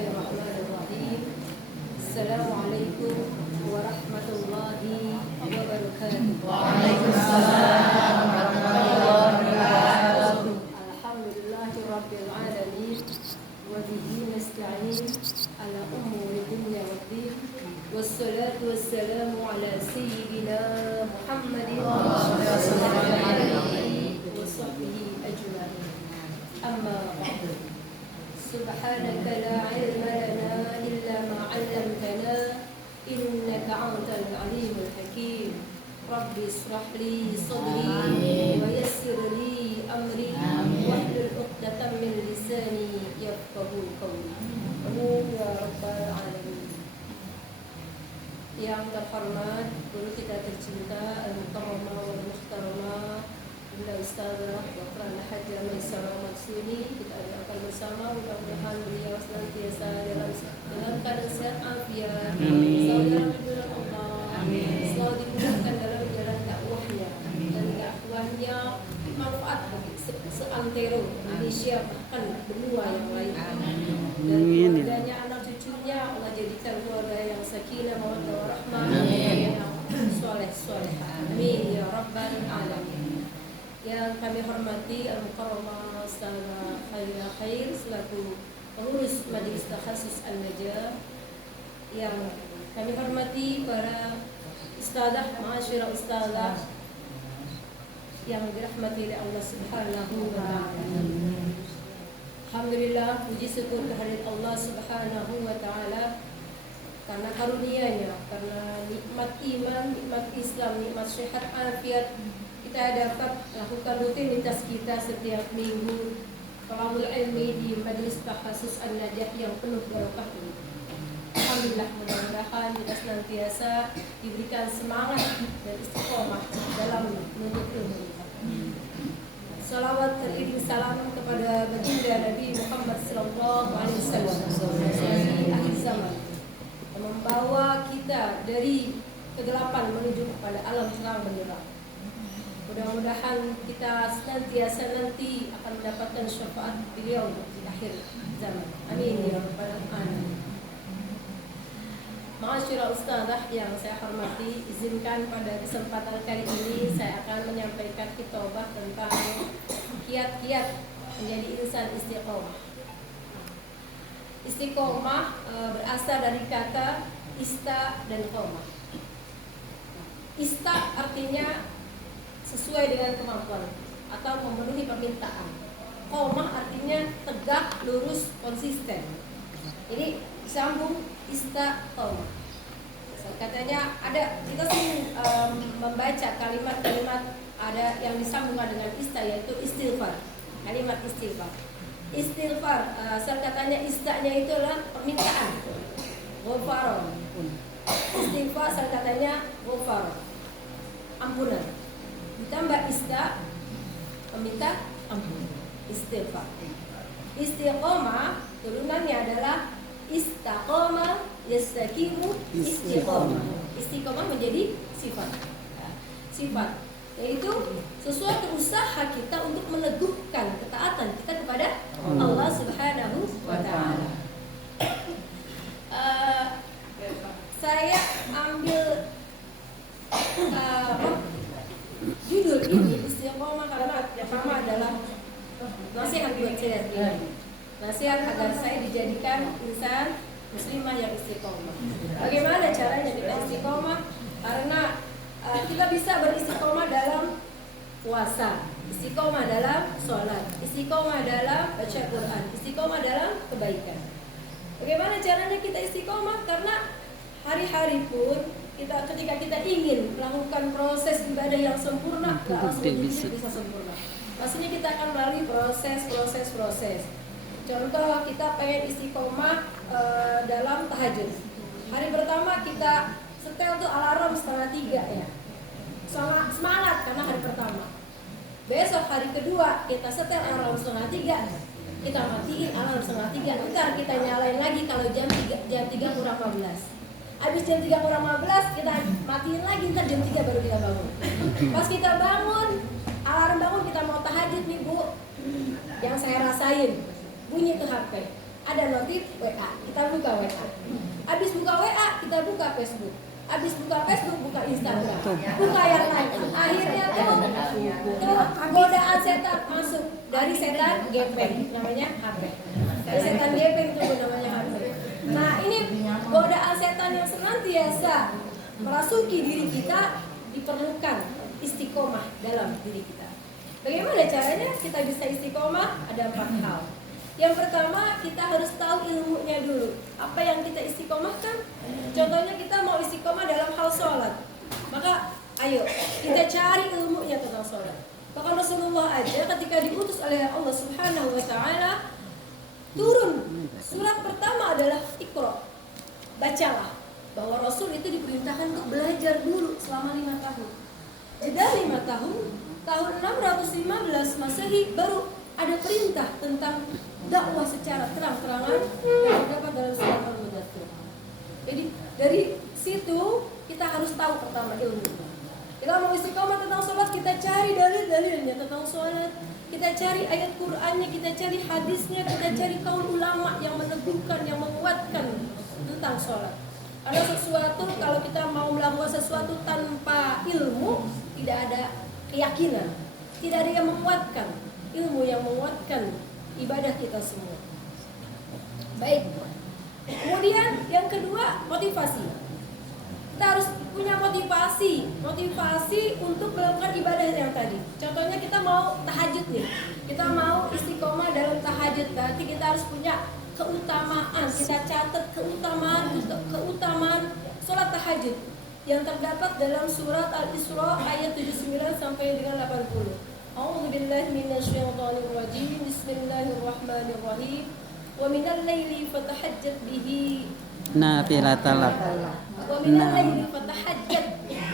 Bismillahirrahmanirrahim. Assalamualaikum warahmatullahi wabarakatuh. Waalaikumsalam warahmatullahi wabarakatuh. Alhamdulillahirabbil alamin wa bihi nasta'in ala umuri dunya waddin. Wassalatu wassalamu ala sayyidina Muhammadin wa alihi wa sahbihi ajma'in. Amma ba'du. Subhanaka la ilma lana illa ma 'allamtana innaka antal alimul hakim. Rabbi ishrah li sadri wa yassir li amri wahlul 'uqdatam min lisani yafqahu qawli. Amin ya rabbal alamin. Yang terhormat guru kita tercinta al-mukarramah wal muhtaramah Bunda Ustazah Dr. Al-Hajjah Maisarah Maksudi, kita akan bersama, mudah-mudahan beliau senantiasa dalam keadaan sehat afiat, selalu dalam lindungan Allah, selalu dimudahkan dalam jalan dakwahnya, dan dakwahnya manfaat bagi seantero Indonesia bahkan benua yang lain. Dan keluarganya, anak cucunya Allah jadikan keluarga yang sakinah mawaddah warahmah, yang soleh-solehah. Amin ya rabbal alamin. Yang kami hormati Al-Mukarramah Ustazah Khairiyah Khair selaku pengurus Majelis Takhasus Al-Najah, yang kami hormati para ustazah, ma'asyiral ustazah yang dirahmati oleh Allah Subhanahu wa taala. Alhamdulillah, puji syukur kehadirat Allah Subhanahu wa taala karena karunia-Nya, karena nikmat iman, nikmat Islam, nikmat sehat afiat, kita dapat lakukan rutinitas kita setiap minggu talabul ilmi di Majelis Takhasus An-Najah yang penuh barokah ini. Alhamdulillah, mudah-mudahan kita senantiasa diberikan semangat dan istiqomah dalam menuntut ilmu. Salawat teriring salam kepada baginda Nabi Muhammad sallallahu alaihi wasallam, nabi akhir zaman, yang membawa kita dari kegelapan menuju kepada alam terang benderang. Mudah-mudahan kita senantiasa nanti akan mendapatkan syafaat beliau di akhir zaman. Amin ya rabbal alamin. Ma'asyiral ustazah yang saya hormati, izinkan pada kesempatan kali ini saya akan menyampaikan khitbah tentang kiat-kiat menjadi insan istiqomah. Istiqomah berasal dari kata ista dan qomah. Ista artinya sesuai dengan kemampuan atau memenuhi permintaan. Qomah artinya tegak, lurus, konsisten. Ini sambung ista qomah. Katanya ada, kita sering membaca kalimat-kalimat ada yang disambungkan dengan ista, yaitu istighfar. Kalimat istighfar. Istighfar, katanya istanya itu adalah permintaan. Ghafar. Istighfar katanya ghafar, ampunan. Ditambah ista, meminta ampun. Istighfar. Istiqomah turunannya adalah istaqomah yastaqimu istiqomah. Istiqomah menjadi sifat. Sifat yaitu sesuatu usaha kita untuk meneguhkan ketaatan kita kepada Allah Subhanahu wa taala. Saya ambil judul ini istiqomah karena pertama adalah nasihat buat saya, nasihat agar saya dijadikan insan muslimah yang istiqomah. Bagaimana caranya kita istiqomah? Karena kita bisa beristiqomah dalam puasa, istiqomah dalam sholat, istiqomah dalam baca Quran, istiqomah dalam kebaikan. Bagaimana caranya kita istiqomah? Karena hari-hari pun ketika kita ingin melakukan proses ibadah yang sempurna, nggak langsung bisa sempurna. Pastinya kita akan melalui proses. Contoh, kita pengen istiqomah dalam tahajud. Hari pertama kita setel tuh alarm 2:30 ya. Semangat karena hari pertama. Besok hari kedua kita setel alarm 2:30, kita matiin alarm 2:30. Ntar kita nyalain lagi kalau jam 3 kurang 15. Habis jam 3 kurang 15 kita matiin lagi, ntar jam 3 baru kita bangun. Pas kita bangun, alarm bangun, kita mau tahajud nih Bu. Yang saya rasain, bunyi tuh HP. ada notif WA, kita buka WA. Habis buka WA, kita buka Facebook. Habis buka Facebook, buka Instagram, buka yang lain. Akhirnya tuh godaan setan masuk dari setan gepeng, namanya HP. Dari setan gepeng tuh namanya HP. Nah ini godaan setan yang senantiasa merasuki diri kita, diperlukan istiqomah dalam diri kita. Bagaimana caranya kita bisa istiqomah? Ada 4 hal. Yang pertama, kita harus tahu ilmunya dulu. Apa yang kita istiqomahkan? Contohnya kita mau istiqomah dalam hal sholat. Maka ayo kita cari ilmunya tentang sholat. Bahkan Rasulullah aja ketika diutus oleh Allah Subhanahu wa Ta'ala, turun surat pertama adalah Iqra, bacalah. Bahwa Rasul itu diperintahkan untuk belajar dulu selama 5 tahun. Jeda 5 tahun, tahun 615 Masehi baru ada perintah tentang dakwah secara terang-terangan yang terdapat dalam surat Al-Mudaththir. Jadi dari situ kita harus tahu pertama ilmu. Kita mau istiqomah tentang sholat, kita cari dalil-dalilnya tentang sholat, kita cari ayat Qur'annya, kita cari hadisnya, kita cari kaul ulama yang meneguhkan, yang menguatkan tentang sholat. Ada sesuatu, kalau kita mau melakukan sesuatu tanpa ilmu, tidak ada keyakinan, tidak ada yang menguatkan. Ilmu yang menguatkan ibadah kita semua. Baik. Kemudian yang kedua, motivasi. Kita harus punya motivasi untuk melakukan ibadah yang tadi. Contohnya kita mau tahajud nih. Kita mau istiqomah dalam tahajud. Berarti kita harus punya keutamaan. Kita catat keutamaan sholat tahajud yang terdapat dalam surat Al-Isra ayat 79 sampai dengan 80. A'udzu billahi minasyaitonir rajim. Bismillahirrahmanirrahim. Wa minal laili fatahajjat bihi nafilatan lak. Wa minal laili fatahajjat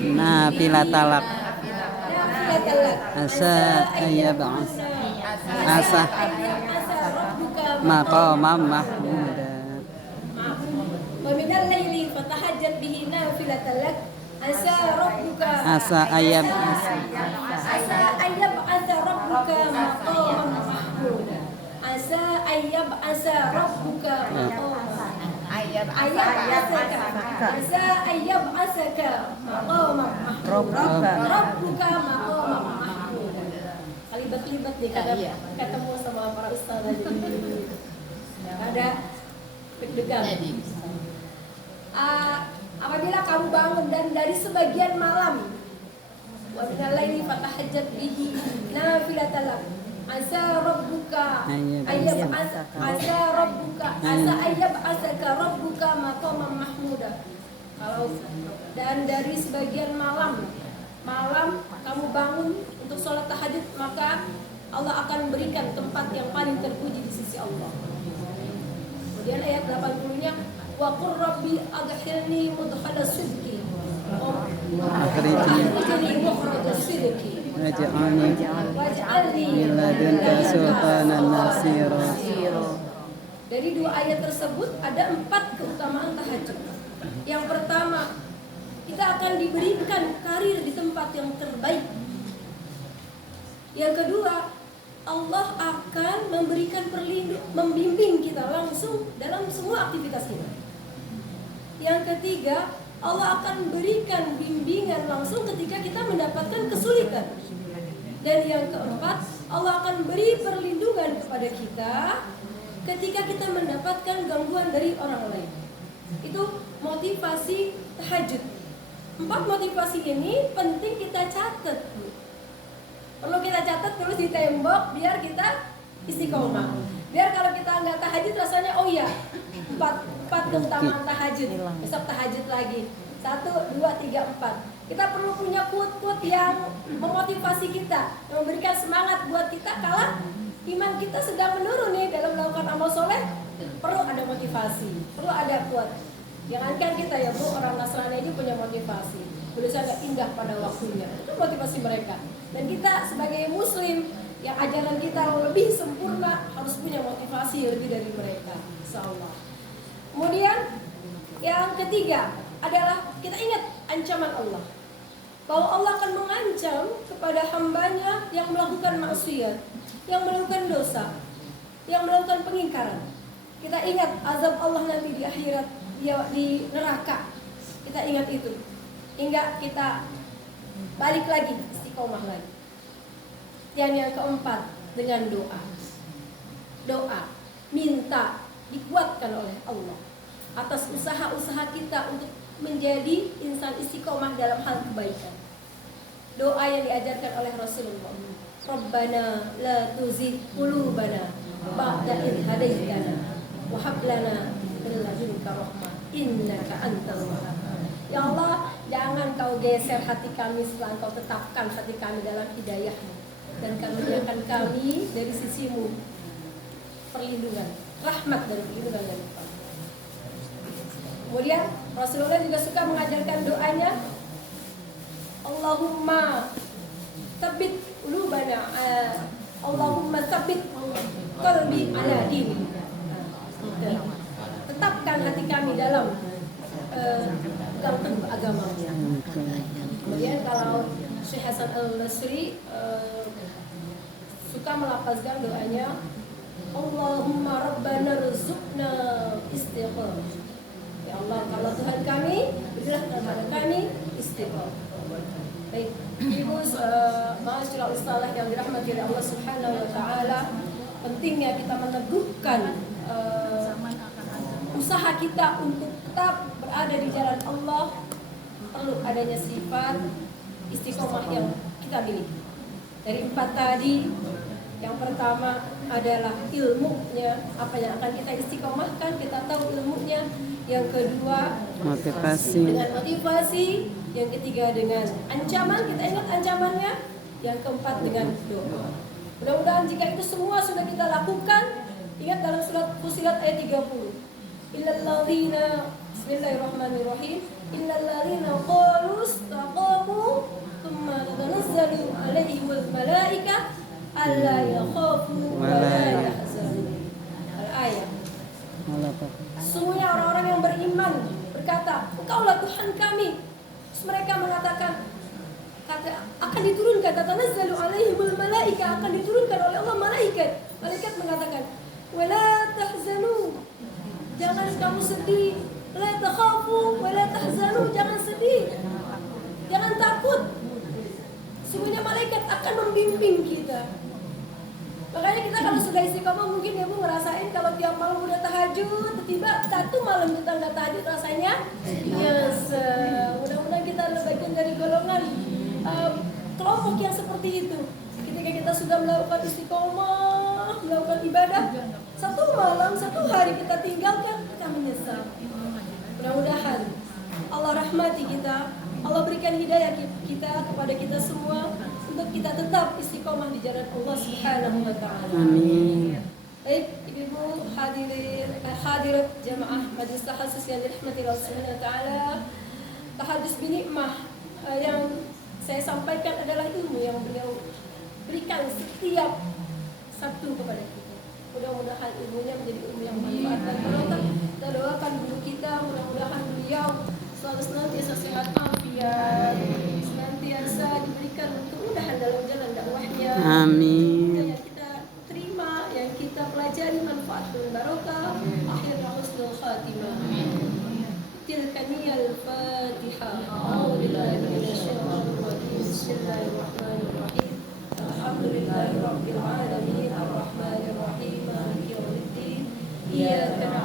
Nafilatan lak. nafilatan lak. Asa ayyab'as. Asa rabbuka maqamam mahmuda. Wa minal laili fatahajjat bihi nafilatan lak. Asa rabbuka Asa ayyab'as. asa rabbuka maqaman mahmuda. Asa asa rabbuka maqaman asa asaka maqaman mahmuda. Rabbuka maqaman mahmuda. Kalibat-kalibat nih ketemu sama para ustaz tadi. Ada deg-degan. Apabila kamu bangun dan dari sebagian malam, wa minal laili fatahajjat bihi nafilatan lak. Asa rabbuka asaka rabbuka maqaman mahmuda. Kalau dan dari sebagian malam kamu bangun untuk sholat tahajud, maka Allah akan berikan tempat yang paling terpuji di sisi Allah. Kemudian ayat 80-nya, wa qur rabbi adkhilni mudkhala sidqi akhrijni mukhraja sidqi waj'alni min ladunka sultanan nasira. Dari 2 ayat tersebut ada 4 keutamaan tahajud. Yang pertama, kita akan diberikan karir di tempat yang terbaik. Yang kedua, Allah akan memberikan membimbing kita langsung dalam semua aktivitas kita. Yang ketiga, Allah akan berikan bimbingan langsung ketika kita mendapatkan kesulitan. Dan yang keempat, Allah akan beri perlindungan kepada kita ketika kita mendapatkan gangguan dari orang lain. Itu motivasi tahajud. 4 motivasi ini penting kita catat. Perlu kita catat terus di tembok biar kita istiqomah. Biar kalau kita nggak tahajud rasanya oh iya 4 keutamaan tahajud. Besok tahajud lagi 1, 2, 3, 4. Kita perlu punya quote-quote yang memotivasi kita, yang memberikan semangat buat kita kala iman kita sedang menurun nih dalam melakukan amal soleh. Perlu ada motivasi, perlu ada quote. Jangankan kita ya Bu, orang Nasrani aja punya motivasi. Berusaha gak indah pada waktunya. Itu motivasi mereka. Dan kita sebagai muslim yang ajaran kita lebih sempurna harus punya motivasi lebih dari mereka, insyaallah. Kemudian yang ketiga adalah kita ingat ancaman Allah, bahwa Allah akan mengancam kepada hambanya yang melakukan maksiat, yang melakukan dosa, yang melakukan pengingkaran. Kita ingat azab Allah nanti di akhirat, di neraka. Kita ingat itu. Hingga kita balik lagi, istiqomah lagi. Yang keempat, dengan doa. Doa, minta dikuatkan oleh Allah atas usaha-usaha kita untuk menjadi insan istiqomah dalam hal kebaikan. Doa yang diajarkan oleh Rasulullah. Rabbana la tuzigh qulubana ba'da idh hadaitana wa hab lana min ladunka rahmah innaka antal wahhab. Ya Allah, jangan kau geser hati kami setelah kau tetapkan hati kami dalam hidayah-Mu, dan karuniakan kami dari sisi-Mu perlindungan, rahmat dan perlindungan dari Engkau. Kemudian Rasulullah juga suka mengajarkan doanya, Allahumma tsabbit qulubana, Allahumma tsabbit qalbi ala dinik. Tetapkan hati kami dalam agama. Kemudian kalau Syekh Hasan Al-Basri suka melafazkan doanya, Allahumma rabbana rzuqna istiqamah. Ya Allah, kalau Tuhan kami, berilah kepada kami istiqamah. Baik, Ibu ma'asyiral ustazah yang dirahmati oleh Allah Subhanahu wa taala, pentingnya kita meneguhkan usaha kita untuk tetap berada di jalan Allah. Perlu adanya sifat istiqomah yang kita miliki. Dari 4 tadi, yang pertama adalah ilmunya, apa yang akan kita istiqomahkan, kita tahu ilmunya. Yang kedua, Motivasi. dengan motivasi. Yang ketiga, dengan ancaman, kita ingat ancamannya. Yang keempat, dengan doa. Mudah-mudahan jika itu semua sudah kita lakukan, ingat dalam surat Fussilat ayat 30. Illalladzina, bismillahirrahmanirrahim, illalladzina qalu istaqamu thumma tatanazzalu alaihimul malaikah alla yakhafu wa la yahzanu. Al-ayat. Sesungguhnya orang-orang yang beriman berkata, Engkaulah Tuhan kami. Terus mereka mengatakan, akan diturunkan, tatanazzalu alaihimul malaikah, akan diturunkan oleh Allah malaikat. Malaikat mengatakan, wala tahzanu, jangan kamu sedih, la takhafu wala tahzanu, jangan sedih, jangan takut. Sesungguhnya malaikat akan membimbing kita. Makanya kita kalau sudah istiqomah, mungkin ibu ngerasain kalau tiap malam udah tahajud, tiba-tiba satu malam kita nggak tahajud, rasanya mudah-mudahan kita bagian dari golongan kelompok yang seperti itu. Ketika kita sudah melakukan istiqomah, melakukan ibadah, satu malam, satu hari kita tinggalkan, kita menyesal. Mudah-mudahan Allah rahmati kita, Allah berikan hidayah kita kepada kita semua untuk kita tetap istiqomah di jalan Allah Subhanahu wa taala. Amin. Baik, ibu hadirat jamaah majelis tahadzus yang dirahmati Allah Subhanahu wa taala. Tahadzus binikmah yang saya sampaikan adalah ilmu yang beliau berikan setiap Sabtu kepada kita. Mudah-mudahan ilmunya menjadi ilmu yang bermanfaat dan barokah. Kita doakan guru kita, mudah-mudahan beliau selalu senantiasa sehat afiat, senantiasa diberikan kemudahan dalam jalan dakwahnya. Amin. Yang kita terima, yang kita pelajari manfaat dan barokah. Akhirnya husnul khatimah. Tilkaniyal Fatihah. A'udzubillahi minasyaitonir rajim. Bismillahirrahmanirrahim. Alhamdulillahirabbil alamin arrahmanirrahim maliki yaumiddin. Iyyaka